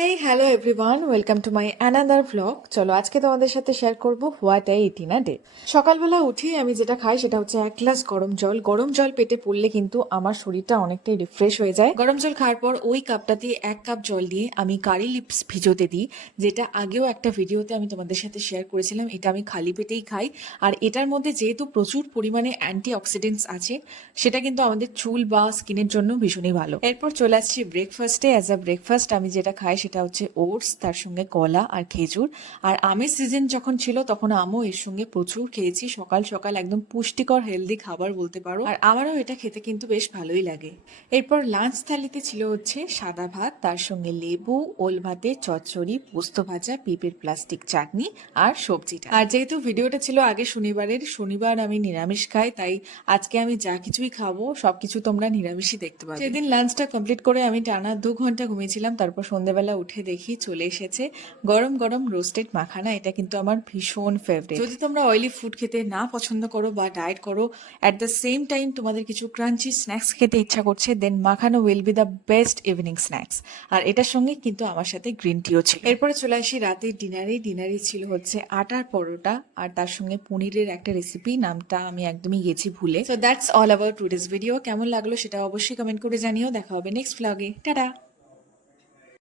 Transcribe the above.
Hey hello everyone, welcome to my another vlog. চলো আজকে তোমাদের সাথে শেয়ার করব what I it in a day. সকালবেলা উঠেই আমি যেটা খাই সেটা হচ্ছে 1 গ্লাস গরম জল। গরম জল পেটে পড়লে কিন্তু আমার শরীরটা অনেকটাই রিফ্রেশ হয়ে যায়। গরম জল খাওয়ার পর ওই কাপটাতে 1 কাপ জল দিয়ে আমি কারি লিপস ভিজোতে দিই, যেটা আগেও একটা ভিডিওতে আমি তোমাদের সাথে শেয়ার করেছিলাম। এটা আমি খালি পেটেই খাই, আর এটার মধ্যে যেহেতু প্রচুর পরিমাণে অ্যান্টি অক্সিডেন্টস আছে, সেটা কিন্তু আমাদের চুল বা স্কিনের জন্য ভীষণই ভালো। এরপর চলে আসছি ব্রেকফাস্টে। অ্যাজ আ ব্রেকফাস্ট আমি যেটা খাই সেটা হচ্ছে ওটস, তার সঙ্গে কলা আর খেজুর। আর আমের সিজন যখন ছিল তখন আমও এর সঙ্গে প্রচুর খেয়েছি। সকাল সকাল একদম পুষ্টিকর হেলদি খাবার বলতে পারো, আর আমারও এটা খেতে কিন্তু বেশ ভালোই লাগে। এরপর লাঞ্চ থালিতে ছিল হচ্ছে সাদা ভাত, তার সঙ্গে লেবু, ওল ভাতে চচ্চড়ি, পোস্ত ভাজা, পেঁপের প্লাস্টিক চাটনি আর সবজিটা। আর যেহেতু ভিডিওটা ছিল আগে শনিবারের, শনিবার আমি নিরামিষ খাই, তাই আজকে আমি যা কিছুই খাবো সবকিছু তোমরা নিরামিষই দেখতে পাবে। সেদিন লাঞ্চটা কমপ্লিট করে আমি টানা 2 ঘন্টা ঘুমিয়েছিলাম। তারপর সন্ধ্যেবেলা উঠে দেখি চলে এসেছে গরম গরম রোস্টেড মাখানা। এটা কিন্তু আমার ভীষণ ফেভারিট। যদি তোমরা অয়েলি ফুড খেতে না পছন্দ করো বা ডায়েট করো, অ্যাট দ্য সেম টাইম তোমাদের কিছু ক্রাঞ্চি স্ন্যাক্স খেতে ইচ্ছা করছে, দেন মাখানো will be the best evening snacks. আর এটার সঙ্গে কিন্তু আমার সাথে গ্রিন টিও ছিল। এরপরে চলে আসি রাতের ডিনারে। ডিনারে ছিল হচ্ছে আটার পরোটা আর তার সঙ্গে পনিরের একটা রেসিপি, নামটা আমি একদমই গেছি ভুলে। So that's all about today's video. কেমন লাগলো সেটা অবশ্যই কমেন্ট করে জানিও। দেখা হবে নেক্সট ভ্লগে। টাটা।